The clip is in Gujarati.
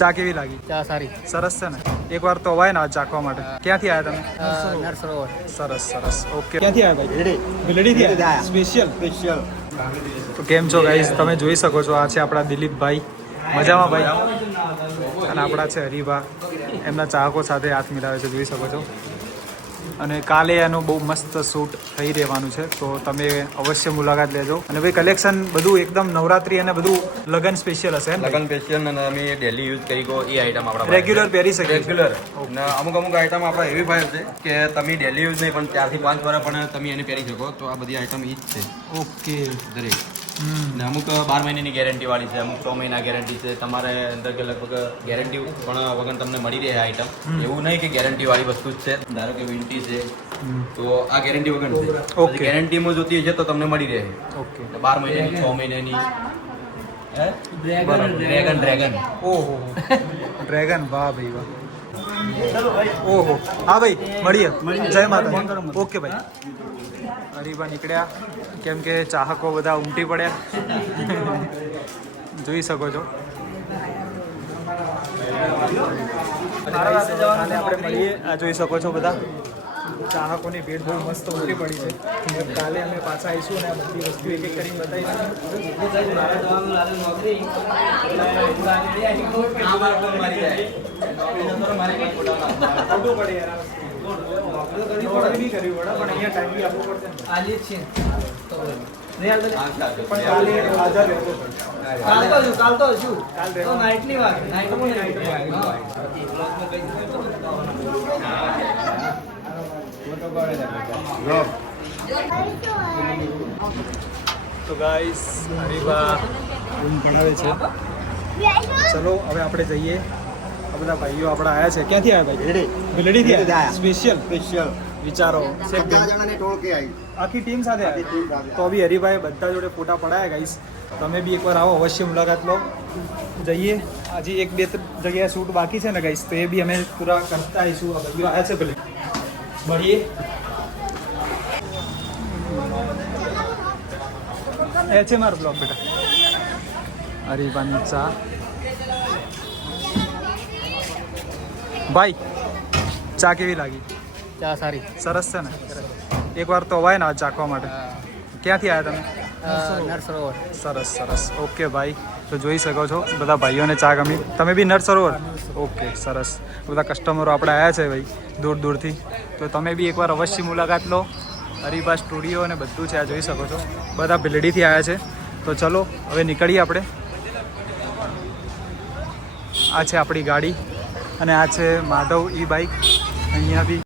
ચા કેવી લાગી? ચા સારી. સરસ છે ને? એકવાર તો અવાય ને આ ચાખવા માટે. ક્યાંથી આવ્યા તમે? નરસરોવર. સરસ સરસ. ઓકે ક્યાંથી આવ્યા ભાઈ? ભીલડીથી આવ્યા સ્પેશિયલ સ્પેશિયલ તો કેમ છો ગાઈઝ તમે જોઈ શકો છો આ છે આપણા દિલીપભાઈ. મજામાં ભાઈ? અને આપણા છે હરિભા. એમના ચાહકો સાથે હાથ મિલાવે છે જોઈ શકો છો. અને કાલે એનું બહુ મસ્ત શૂટ થઈ રહેવાનું છે તો તમે અવશ્ય મુલાકાત લેજો. અને ભાઈ કલેક્શન બધું એકદમ નવરાત્રી અને બધું લગન સ્પેશિયલ હશે લગન સ્પેશિયલ અને અમે ડેલી યુઝ કરી ગયો એ આઈટમ આપણા રેગ્યુલર પહેરી શકીએ રેગ્યુલર અમુક અમુક આઈટમ આપણા એવી ભાઈ છે કે તમે ડેલી યુઝ નહીં પણ ચારથી પાંચ વાર પણ તમે એને પહેરી શકો તો આ બધી આઈટમ ઈ જ છે. ઓકે દરેક. હમ અમુક બાર મહિનાની ગેરંટી વાળી છે અમુક છ મહિના ગેરંટી છે. તમારે અંદર કે લગભગ ગેરંટી પણ વગર તમને મળી રહે આઈટમ એવું નહીં કે ગેરંટી વાળી વસ્તુ જ છે. ધારો કે વિન્ટી છે તો આ ગેરંટી વગર છે ઓકે. ગેરંટીમાં જોતી છે તો તમને મળી રહે. ઓકે. બાર મહિનાની છ મહિનાની. હે? ડ્રેગન ડ્રેગન ડ્રેગન ઓહો. ડ્રેગન વાહ ભાઈ વાહ. ઓહો. હા ભાઈ મળીએ. જય માતા ઓકે ભાઈ. અરીબા નીકળ્યા. કેમ કે ચાહકો બધા ઉમટી પડ્યા. જોઈ શકો છો. આપણે મળીએ. આ જોઈ શકો છો બધા. ચાહકોની ભીડ બહુ મસ્ત ઉતરી પડી છે. કાલે અમે પાછા આવીશું અને આ બધી વસ્તુ એક એક કરીને બતાવીશું. કાલે તો શું કાલ તો. નાઇટની વાત. નાઇટ નાઇટ તો ગાઈસ હરીબા રૂમ ભણાવે છે. ચલો હવે આપણે જઈએ. આ બધા ભાઈઓ આપણા આવ્યા છે. ક્યાંથી આવ્યા ભાઈ? ભીલડીથી આવ્યા સ્પેશિયલ સ્પેશિયલ વિચારો. આખી ટીમ સાથે. તો બી હરિભાઈ બધા જોડે ફોટા પડાયા ગાઈસ તમે બી એકવાર આવો અવશ્ય મુલાકાત લો. જઈએ. હજી એક બે ત્રણ જગ્યાએ શૂટ બાકી છે ને ગાઈસ તો એ બી અમે પૂરા કરતા આવીશું. આ બધું આવ્યા છે ભલે. મળીએ એ છે મારો બ્લોગ બેટા હરિભાની ચા ભાઈ ચા કેવી લાગી ચા સારી સરસ છે ને એકવાર તો અવાય ને આ ચાખવા માટે ક્યાંથી આવ્યા તમે અ, નરસરોવર. સરસ સરસ. ઓકે ભાઈ. તો જોઈ શકો છો બધા ભાઈઓને ચા ગમી. તમે બી નર સરોવર ઓકે સરસ. બધા કસ્ટમરો આપણે આવ્યા છે ભાઈ દૂર દૂરથી. તો તમે બી એકવાર અવશ્ય મુલાકાત લો. હરિભા સ્ટુડિયો અને બધું છે આ જોઈ શકો છો. બધા ભીલડીથી આવ્યા છે. તો ચલો હવે નીકળીએ આપણે. આ છે આપણી ગાડી. અને આ છે માધવ ઈ બાઇક અહીંયા બી